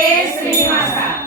es mi masa.